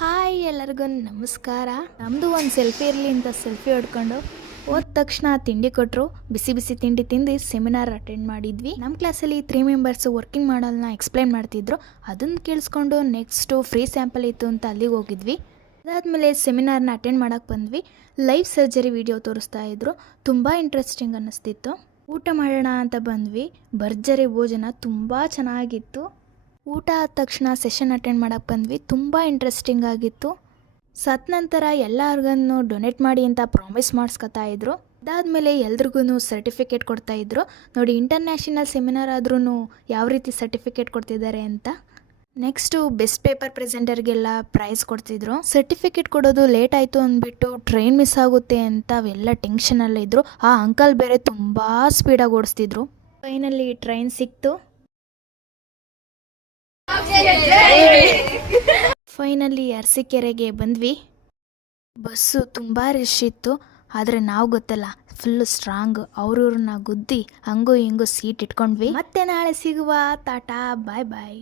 Hi ಎಲ್ಲರಿಗೂ ನಮಸ್ಕಾರ. ನಮ್ಮದು ಒಂದು ಸೆಲ್ಫಿ ಇರಲಿ ಅಂತ ಸೆಲ್ಫಿ ಹೊಡ್ಕೊಂಡು ಹೋದ ತಕ್ಷಣ ತಿಂಡಿ ಕೊಟ್ಟರು. ಬಿಸಿ ಬಿಸಿ ತಿಂಡಿ ತಿಂದು ಸೆಮಿನಾರ್ ಅಟೆಂಡ್ ಮಾಡಿದ್ವಿ. ನಮ್ಮ ಕ್ಲಾಸಲ್ಲಿ 3 ಮೆಂಬರ್ಸ್ ವರ್ಕಿಂಗ್ ಮಾಡಲ್ನ ಎಕ್ಸ್ಪ್ಲೈನ್ ಮಾಡ್ತಿದ್ರು. ಅದನ್ನು ಕೇಳಿಸ್ಕೊಂಡು ನೆಕ್ಸ್ಟು ಫ್ರೀ ಸ್ಯಾಂಪಲ್ ಇತ್ತು ಅಂತ ಅಲ್ಲಿಗೆ ಹೋಗಿದ್ವಿ. ಅದಾದಮೇಲೆ ಸೆಮಿನಾರ್ನ ಅಟೆಂಡ್ ಮಾಡೋಕ್ಕೆ ಬಂದ್ವಿ. ಲೈವ್ ಸರ್ಜರಿ ವಿಡಿಯೋ ತೋರಿಸ್ತಾ ಇದ್ರು. ತುಂಬ ಇಂಟ್ರೆಸ್ಟಿಂಗ್ ಅನ್ನಿಸ್ತಿತ್ತು. ಊಟ ಮಾಡೋಣ ಅಂತ ಬಂದ್ವಿ. ಭರ್ಜರಿ ಭೋಜನ ತುಂಬ ಚೆನ್ನಾಗಿತ್ತು. ಊಟ ಆದ ತಕ್ಷಣ ಸೆಷನ್ ಅಟೆಂಡ್ ಮಾಡೋಕ್ಕೆ ಬಂದ್ವಿ. ತುಂಬ ಇಂಟ್ರೆಸ್ಟಿಂಗ್ ಆಗಿತ್ತು. ಸತ್ ನಂತರ ಎಲ್ಲ ಆರ್ಗನ್ನು ಡೊನೇಟ್ ಮಾಡಿ ಅಂತ ಪ್ರಾಮಿಸ್ ಮಾಡಿಸ್ಕೊತಾ ಇದ್ರು. ಅದಾದಮೇಲೆ ಎಲ್ರಿಗೂ ಸರ್ಟಿಫಿಕೇಟ್ ಕೊಡ್ತಾಯಿದ್ರು. ನೋಡಿ, ಇಂಟರ್ನ್ಯಾಷನಲ್ ಸೆಮಿನಾರ್ ಆದ್ರೂ ಯಾವ ರೀತಿ ಸರ್ಟಿಫಿಕೇಟ್ ಕೊಡ್ತಿದ್ದಾರೆ ಅಂತ. ನೆಕ್ಸ್ಟು ಬೆಸ್ಟ್ ಪೇಪರ್ ಪ್ರೆಸೆಂಟರ್ಗೆಲ್ಲ ಪ್ರೈಸ್ ಕೊಡ್ತಿದ್ರು. ಸರ್ಟಿಫಿಕೇಟ್ ಕೊಡೋದು ಲೇಟ್ ಆಯಿತು ಅಂದ್ಬಿಟ್ಟು ಟ್ರೈನ್ ಮಿಸ್ ಆಗುತ್ತೆ ಅಂತ ಅವೆಲ್ಲ ಟೆನ್ಷನಲ್ಲಿದ್ದರು. ಆ ಅಂಕಲ್ ಬೇರೆ ತುಂಬ ಸ್ಪೀಡಾಗಿ ಓಡಿಸ್ತಿದ್ರು. ಫೈನಲ್ಲಿ ಟ್ರೈನ್ ಸಿಕ್ತು. ಫೈನಲಿ ಅರಸೀಕೆರೆಗೆ ಬಂದ್ವಿ. ಬಸ್ಸು ತುಂಬ ರಶ್ ಇತ್ತು. ಆದರೆ ನಾವು ಗೊತ್ತಲ್ಲ, ಫುಲ್ಲು ಸ್ಟ್ರಾಂಗ್. ಅವ್ರನ್ನ ಗುದ್ದಿ ಹಂಗೂ ಹಿಂಗೂ ಸೀಟ್ ಇಟ್ಕೊಂಡ್ವಿ. ಮತ್ತೆ ನಾಳೆ ಸಿಗುವ. ಟಾಟಾ, ಬಾಯ್ ಬಾಯ್.